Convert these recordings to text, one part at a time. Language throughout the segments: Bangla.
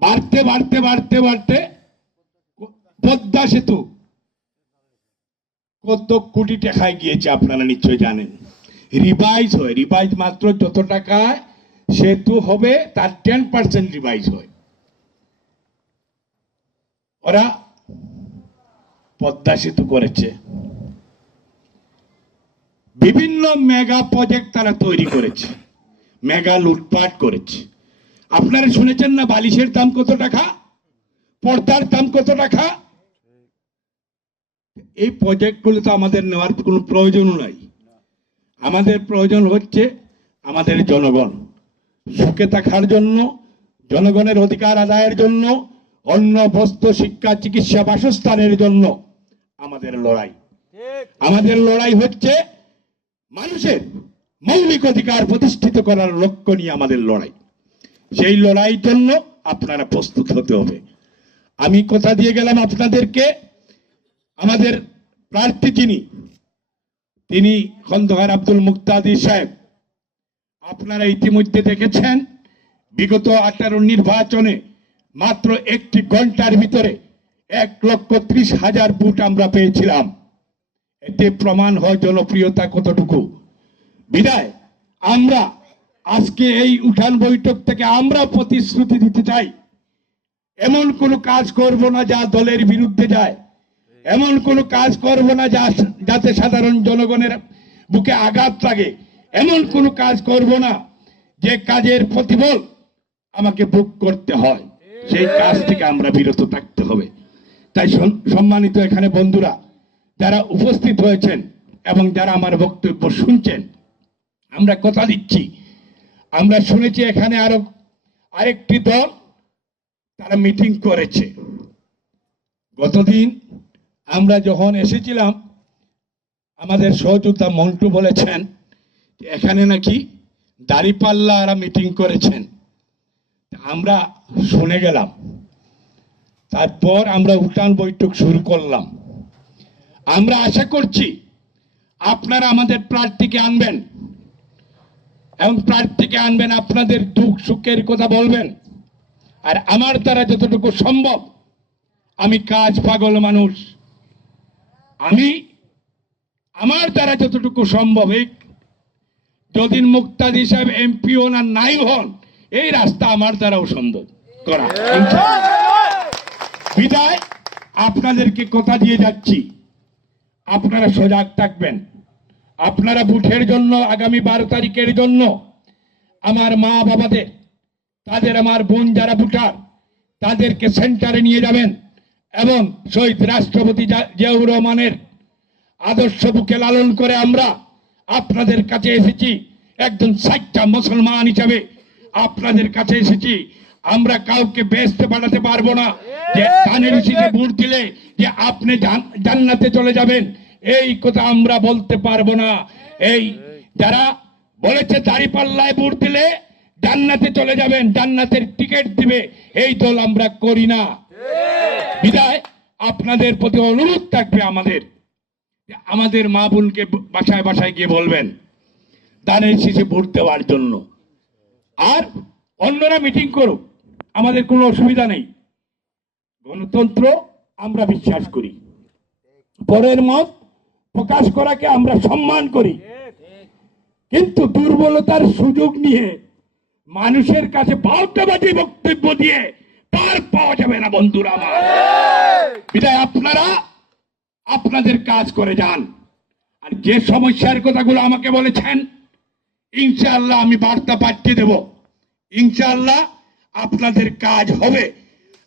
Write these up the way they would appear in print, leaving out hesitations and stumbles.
বাড়তে বাড়তে বাড়তে বাড়তে পদ্মা সেতু কত কোটি টাকায় গিয়েছে আপনারা নিশ্চয় জানেন। রিভাইজ হয়, রিভাইজ মাত্র যত টাকায় সেতু হবে তার 10% রিভাইজ হয়। ওরা পদ্মা সেতু করেছে, বিভিন্ন মেগা প্রজেক্ট তারা তৈরি করেছে, মেগা লুটপাট করেছে। আপনারা শুনেছেন না বালিশের দাম কত টাকা, পর্দার দাম কত টাকা? এই প্রজেক্টগুলো তো আমাদের নেওয়ার কোনো প্রয়োজনও নাই। আমাদের প্রয়োজন হচ্ছে আমাদের জনগণ সুখে থাকার জন্য, জনগণের অধিকার আদায়ের জন্য, অন্ন বস্ত্র শিক্ষা চিকিৎসা বাসস্থানের জন্য আমাদের লড়াই। আমাদের লড়াই হচ্ছে মানুষের মৌলিক অধিকার প্রতিষ্ঠিত করার লক্ষ্য নিয়ে আমাদের লড়াই। সেই লড়াইয়ের জন্য আপনারা প্রস্তুত হতে হবে। আমি কথা দিয়ে গেলাম আপনাদেরকে, আমাদের প্রার্থী তিনি খন্দকার আব্দুল মুক্তাদির সাহেব। আপনারা ইতিমধ্যে দেখেছেন বিগত 18 নির্বাচনে মাত্র 1 ঘন্টার ভিতরে 1,30,000 ভোট আমরা পেয়েছিলাম। এতে প্রমাণ হয় জনপ্রিয়তা কতটুকু। বিদায় আমরা আজকে এই উঠান বৈঠক থেকে আমরা প্রতিশ্রুতি দিতে চাই, এমন কোন কাজ করব না যা দলের বিরুদ্ধে যায়, এমন কোন কাজ করব না যাতে সাধারণ জনগণের বুকে আঘাত লাগে, এমন কোন কাজ করব না যে কাজের প্রতিফল আমাকে ভোগ করতে হয়। সেই কাজ থেকে আমরা বিরত থাকতে হবে। তাই সম্মানিত এখানে বন্ধুরা যারা উপস্থিত হয়েছেন এবং যারা আমার বক্তব্য শুনছেন, আমরা কথা দিচ্ছি, আমরা শুনেছি এখানে আরেকটি দল তারা মিটিং করেছে। গতদিন আমরা যখন এসেছিলাম আমাদের সহযোদ্ধা মন্টু বলেছেন এখানে নাকি দাঁড়িপাল্লারা মিটিং করেছেন। আমরা শুনে গেলাম, তারপর আমরা উঠান বৈঠক শুরু করলাম। আমরা আশা করছি আপনারা আমাদের প্রার্থীকে আনবেন এবং প্রার্থীকে আনবেন, আপনাদের দুঃখ সুখের কথা বলবেন। আর আমার দ্বারা যতটুকু সম্ভব, আমি কাজ পাগল মানুষ, আমার দ্বারা যতটুকু সম্ভব, যদি মুক্তাদি সাহেব এমপি হন আর নাই হন, এই রাস্তা আমার দ্বারাও সম্ভব করা। বিদায় আপনাদেরকে কথা দিয়ে যাচ্ছি, আপনারা সজাগ থাকবেন। আপনারা ভোটের জন্য আগামী 12 তারিখের জন্য আমার মা বাবাদের, তাদের আমার বোন যারা ভোটার, তাদেরকে সেন্টারে নিয়ে যাবেন এবং শহীদ রাষ্ট্রপতি জিয়াউর রহমানের আদর্শ বুকে লালন করে আমরা আপনাদের কাছে এসেছি। একজন সাচ্চা মুসলমান হিসাবে আপনাদের কাছে এসেছি। আমরা কাউকে বেহেশতে পাঠাতে পারবো না যে ধানের শীষে ভোট দিলে যে আপনি জান্নাতে চলে যাবেন, এই কথা আমরা বলতে পারবো না। এই যারা বলেছে দাঁড়িপাল্লায় ভোট দিলে জান্নাতে চলে যাবেন, জান্নাতের টিকিট দিবে, এই দল আমরা করি না। বিদায় আপনাদের প্রতি অনুরোধ থাকবে আমাদের মা বোনকে বাসায় বাসায় গিয়ে বলবেন ধানের শীষে ভোট দেওয়ার জন্য। আর অন্যরা মিটিং করুক, আমাদের কোনো অসুবিধা নেই। গণতন্ত্র আমরা বিশ্বাস করি, পরের মত প্রকাশ করাকে আমরা সম্মান করি, কিন্তু দুর্বলতার সুযোগ নিয়ে মানুষের কাছে পাল্টাবাদী বক্তব্য দিয়ে পার পাওয়া যাবে না বন্ধুরা আমার। বিদায় আপনারা আপনাদের কাজ করে যান। আর যে সমস্যার কথাগুলো আমাকে বলেছেন, ইনশাআল্লাহ আমি বার্তা পাঠিয়ে দেব, ইনশাআল্লাহ আপনাদের কাজ হবে।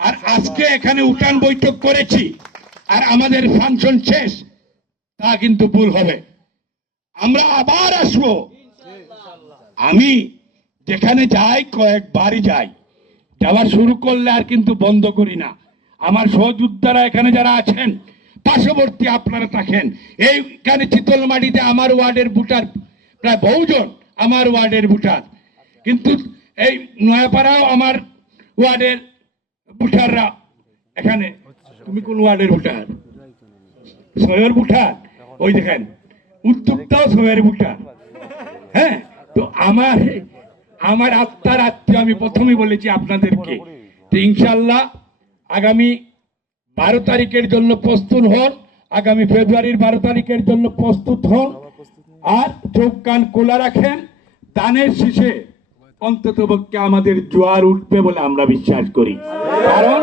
আর আজকে এখানে উঠান বৈঠক করেছি আর আমাদের ফাংশন শেষ, তা কিন্তু ভুল হবে। আমরা আবার আসবো। আমি যেখানে যাই কয়েকবারই যাই, যাওয়া শুরু করলে আর কিন্তু বন্ধ করি না। আমার সহযোদ্ধারা এখানে যারা আছেন, পার্শ্ববর্তী আপনারা থাকেন, এইখানে চিতলমাটিতে আমার ওয়ার্ডের ভোটার প্রায় বহুজন আমার ওয়ার্ডের ভোটার, কিন্তু এই নয়াপাড়াও আমার ওয়ার্ডের ভোটাররা। এখানে তুমি কোন ওয়ার্ডের ভোটার? সয়ের ভোটার। ওই দেখেন উদ্যোক্তাও সয়ের ভোটার। হ্যাঁ, তো আমার আত্মার আত্মীয় আমি প্রথমেই বলেছি আপনাদেরকে, তো ইনশাল্লাহ আগামী 12 তারিখের জন্য প্রস্তুত হন, আগামী ফেব্রুয়ারির 12 তারিখের জন্য প্রস্তুত হন, আর চোখ কান খোলা রাখেন। দানের শীষে অন্ততপক্ষে আমাদের জোয়ার উঠবে বলে আমরা বিশ্বাস করি, কারণ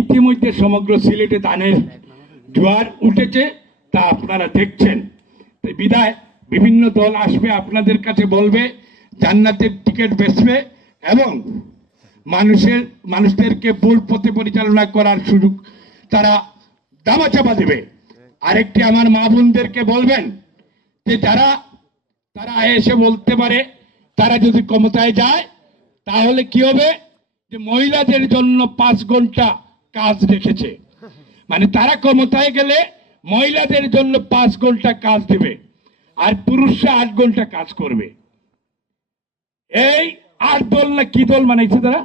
ইতিমধ্যে সমগ্র সিলেটে দানের জোয়ার উঠেছে, তা আপনারা দেখছেন। বিদায় বিভিন্ন দল আসবে, আপনাদের কাছে বলবে জান্নাতের টিকিট বেচবে এবং মানুষদেরকে ভুল পথে পরিচালনা করার সুযোগ তারা দামাচাপা দেবে। আরেকটি আমার মা বোনদেরকে বলবেন যে তারা এসে বলতে পারে তারা যদি ক্ষমতায় যায় তাহলে কি হবে, যে মহিলাদের জন্য 5 ঘন্টা কাজ রেখেছে, মানে তারা ক্ষমতায় গেলে মহিলাদের জন্য 5 ঘন্টা কাজ দেবে আর পুরুষরা 8 ঘন্টা কাজ করবে। এই 8 দল না কি দল বানাইছে তারা?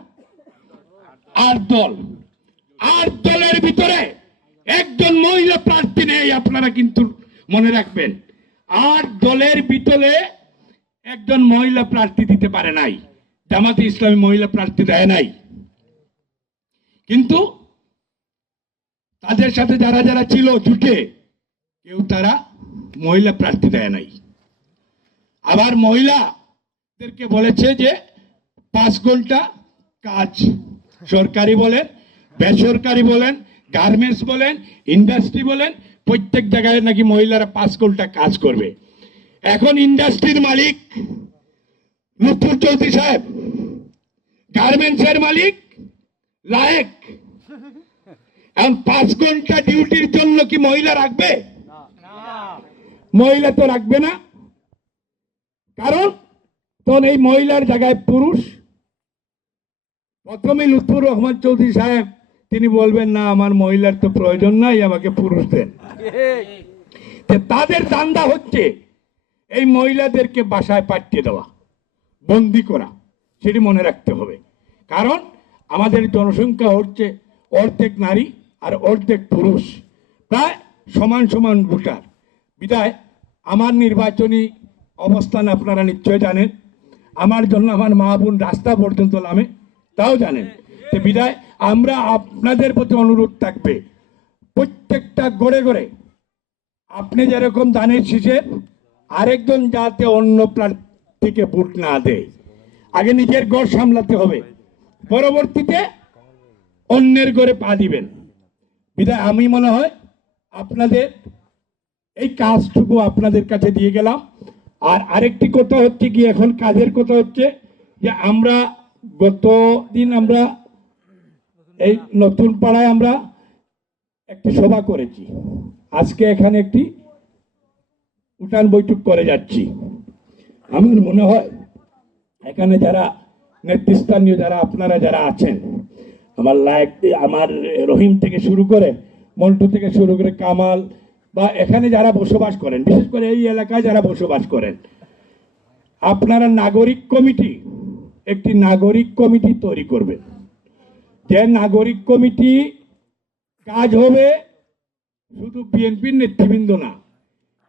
8 দল। 8 দলের ভিতরে একজন মহিলা প্রার্থী নেই, আপনারা কিন্তু মনে রাখবেন। 8 দলের ভিতরে একজন মহিলা প্রার্থী দিতে পারে নাই, জামাতে ইসলামী মহিলা প্রার্থী দেয় নাই। কিন্তু তাদের সাথে যারা যারা ছিল জুটে কেউ তারা মহিলা প্রার্থী দেয় নাই। আবার মহিলাদেরকে বলেছে যে 5 ঘন্টা কাজ, সরকারি বলেন, বেসরকারি বলেন, গার্মেন্টস বলেন, ইন্ডাস্ট্রি বলেন, প্রত্যেক জায়গায় নাকি মহিলারা 5 ঘন্টা কাজ করবে। এখন ইন্ডাস্ট্রির মালিক লুৎফর চৌধুরী সাহেব, গার্মেন্টসের মালিক লায়েক। এখন 5 ঘন্টা ডিউটির জন্য কি মহিলা রাখবে? মহিলা তো রাখবে না, কারণ তখন এই মহিলার জায়গায় পুরুষ। প্রথমে লুৎফর রহমান চৌধুরী সাহেব তিনি বলবেন না, আমার মহিলার তো প্রয়োজন নাই, আমাকে পুরুষ দেন। তাদের ধান্দা হচ্ছে এই মহিলাদেরকে বাসায় পাঠিয়ে দেওয়া, বন্দি করা, সেটি মনে রাখতে হবে। কারণ আমাদের জনসংখ্যা হচ্ছে অর্ধেক নারী আর অর্ধেক পুরুষ, প্রায় সমান সমান ভোটার। বিদায় আমার নির্বাচনী অবস্থান আপনারা নিশ্চয় জানেন, আমার জন্য আমার মা বোন রাস্তা পর্যন্ত নামে, তাও জানেন। বিদায় আমরা আপনাদের প্রতি অনুরোধ থাকবে, প্রত্যেকটা গড়ে গড়ে আপনি যেরকম দানের শীষে আরেকজন যাতে অন্য প্রার্থীকে ভোট না দেয়, আগে নিজের ঘর সামলাতে হবে, পরবর্তীতে অন্যের ঘরে পা দিবেন। বিদায় আমি মনে হয় আপনাদের এই কাজটুকু আপনাদের কাছে দিয়ে গেলাম। আর আরেকটি কথা হচ্ছে কি, এখন কাজের কথা হচ্ছে যে আমরা গতদিন আমরা এই নতুন পাড়ায় আমরা একটি সভা করেছি, আজকে এখানে একটি উঠান বৈঠক করে যাচ্ছি। আমার মনে হয় এখানে যারা নেতৃস্থানীয় যারা আপনারা যারা আছেন, আমার রহিম থেকে শুরু করে মন্টু থেকে শুরু করে কামাল বা এখানে যারা বসবাস করেন, বিশেষ করে এই এলাকায় যারা বসবাস করেন, আপনারা একটি নাগরিক কমিটি তৈরি করবেন। যে নাগরিক কমিটি কাজ হবে শুধু বিএনপির নেতৃবৃন্দ না।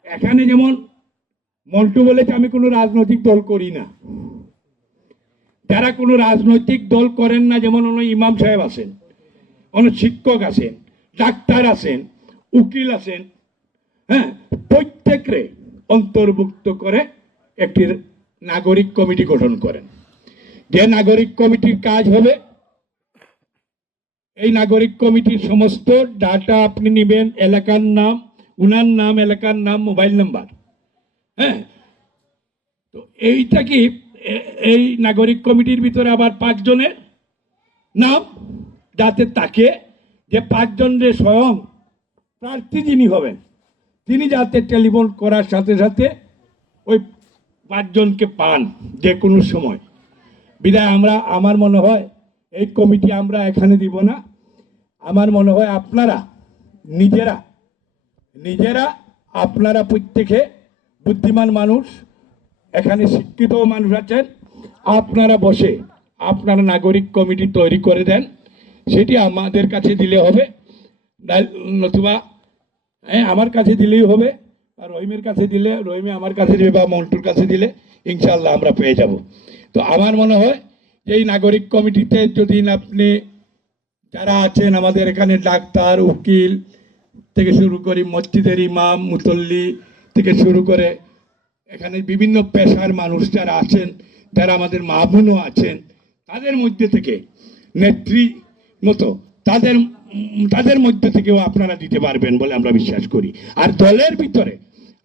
এখানে যেমন মন্টু বলেছে আমি কোনো রাজনৈতিক দল করি না, যারা কোনো রাজনৈতিক দল করেন না, যেমন অনেক ইমাম সাহেব আছেন, অনেক শিক্ষক আছেন, ডাক্তার আছেন, উকিল আছেন, হ্যাঁ, প্রত্যেকরে অন্তর্ভুক্ত করে একটি নাগরিক কমিটি গঠন করেন। যে নাগরিক কমিটির কাজ হবে, এই নাগরিক কমিটির সমস্ত ডাটা আপনি নেবেন, এলাকার নাম, উনার নাম, এলাকার নাম, মোবাইল নাম্বার, হ্যাঁ। তো এইটা কি এই নাগরিক কমিটির ভিতরে আবার 5 জনের নাম, যাতে তাকে যে 5 জনের স্বয়ং প্রার্থী যিনি হবেন তিনি যাতে টেলিফোন করার সাথে সাথে ওই 5 জনকে পান যে কোনো সময়। বিদায় আমার মনে হয় এই কমিটি আমরা এখানে দিব না। আমার মনে হয় আপনারা নিজেরা আপনারা প্রত্যেকে বুদ্ধিমান মানুষ, এখানে শিক্ষিত মানুষ আছেন, আপনারা বসে আপনারা নাগরিক কমিটি তৈরি করে দেন, সেটি আমাদের কাছে দিলে হবে, নতুবা আমার কাছে দিলেই হবে, আর রহিমের কাছে দিলে রহিমে আমার কাছে দিবে বা মন্টুর কাছে দিলে ইনশাল্লাহ আমরা পেয়ে যাব। তো আমার মনে হয় এই নাগরিক কমিটিতে যদি আপনি যারা আছেন আমাদের এখানে ডাক্তার উকিল থেকে শুরু করে মসজিদের ইমাম মুসল্লি থেকে শুরু করে এখানে বিভিন্ন পেশার মানুষ যারা আছেন, যারা আমাদের মা বোনও আছেন, তাদের মধ্যে থেকে নেত্রী মতো তাদের মধ্যে থেকেও আপনারা দিতে পারবেন বলে আমরা বিশ্বাস করি। আর দলের ভিতরে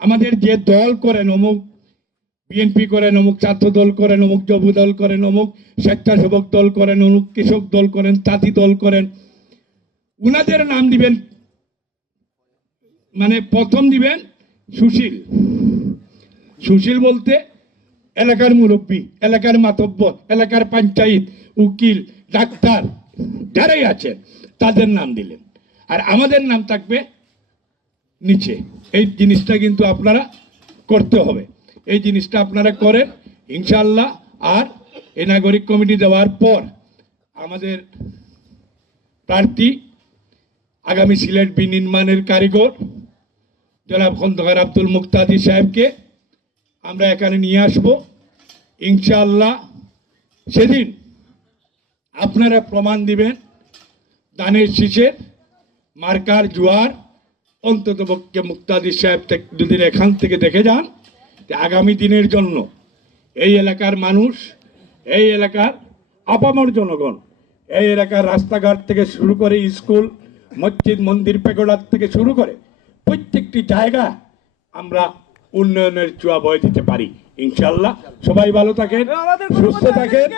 আমাদের যে দল করেন, অমুক বিএনপি করেন, অমুক ছাত্র দল করেন, অমুক যুব দল করেন, অমুক স্বেচ্ছাসেবক দল করেন, অমুক কৃষক দল করেন, তাঁতি দল করেন, উনাদের নাম দিবেন, মানে প্রথম দিবেন সুশীল। সুশীল বলতে এলাকার মুরব্বী, এলাকার মাতব্বর, এলাকার পঞ্চায়েত, উকিল, ডাক্তার যারাই আছেন তাদের নাম দিলেন, আর আমাদের নাম থাকবে নিচে। এই জিনিসটা কিন্তু আপনারা করতে হবে, এই জিনিসটা আপনারা করেন ইনশাল্লাহ। আর এই নাগরিক কমিটি দেওয়ার পর আমাদের প্রার্থী আগামী সিলেট বিনির্মাণের কারিগর জনাব খন্দকার আব্দুল মুক্তাদি সাহেবকে আমরা এখানে নিয়ে আসব ইনশাআল্লাহ। সেদিন আপনারা প্রমাণ দিবেন দানের শীষের মার্কার জোয়ার অন্ততপক্ষে মুক্তাদি সাহেব যদি এখান থেকে দেখে যান যে আগামী দিনের জন্য এই এলাকার মানুষ, এই এলাকার আপামর জনগণ, এই এলাকার রাস্তাঘাট থেকে শুরু করে স্কুল মসজিদ মন্দির পেগোডা থেকে শুরু করে প্রত্যেকটি জায়গা আমরা উন্নয়নের চুয়া বয়ে দিতে পারি ইনশাল্লাহ। সবাই ভালো থাকেন, সুস্থ থাকেন।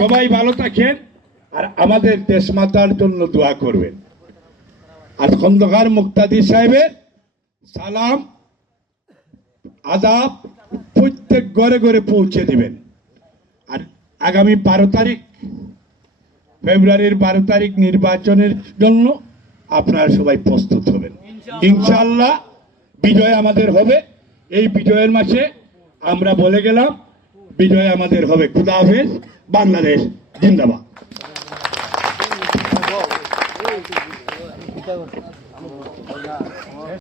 সবাই ভালো থাকেন আর আমাদের দেশমাতার জন্য দোয়া করবেন। আর খন্দকার মুক্তাদি সাহেবের সালাম আদাব প্রত্যেক ঘরে ঘরে পৌঁছে দিবেন। আর আগামী 12 তারিখ, ফেব্রুয়ারির 12 তারিখ নির্বাচনের জন্য আপনারা সবাই প্রস্তুত হবেন ইনশাআল্লাহ। বিজয় আমাদের হবে, এই বিজয়ের মাসে আমরা বলে গেলাম বিজয় আমাদের হবে। খুদা হাফেজ, বাংলাদেশ জিন্দাবাদ।